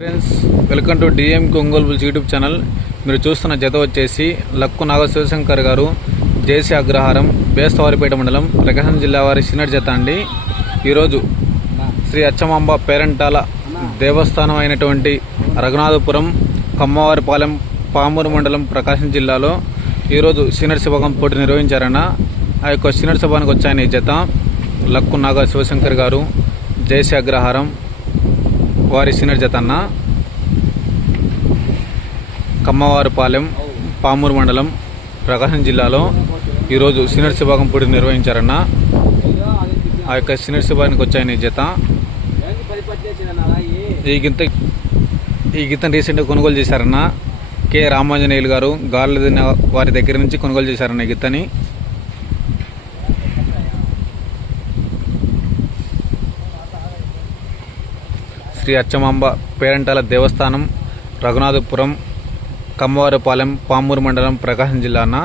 Friends welcome to DM Ongole bulls YouTube channel మీరు చూస్తున్న జత వచ్చేసి లక్కు నాగ శివశంకర్ గారు జేసీ అగ్రహారం బేస్తవారిపేట మండలం ప్రకాశం జిల్లా వారి సినర్ జత అండి. ఈరోజు శ్రీ అచ్చమాంబ పేరంటాల దేవస్థానం అయినటువంటి రఘునాథపురం కమ్మవారిపాలెం పామూరు మండలం ప్రకాశం జిల్లాలో ఈరోజు సీనియర్ శివకం పోటీ నిర్వహించారన్న ఆ యొక్క సీనియర్ సభానికి వచ్చాయని ఈ జత. లక్కు నాగ శివశంకర్ గారు జేసీ అగ్రహారం వారి సీనియర్ జత అన్న. కమ్మవారిపాలెం పామూరు మండలం ప్రకాశం జిల్లాలో ఈరోజు సీనియర్ విభాగం పోటీ నిర్వహించారన్న. ఆ యొక్క సీనియర్ విభాగానికి వచ్చాయని ఈ జత. ఈ గింత ఈ గీతను రీసెంట్గా కొనుగోలు చేశారన్న. కె రామాంజనేయులు గారు గార్ల వారి దగ్గర నుంచి కొనుగోలు చేశారన్న ఈ గీతని. శ్రీ అచ్చమాంబ పేరంటాల దేవస్థానం రఘునాథపురం కమ్మవారిపాలెం పామూరు మండలం ప్రకాశం జిల్లాన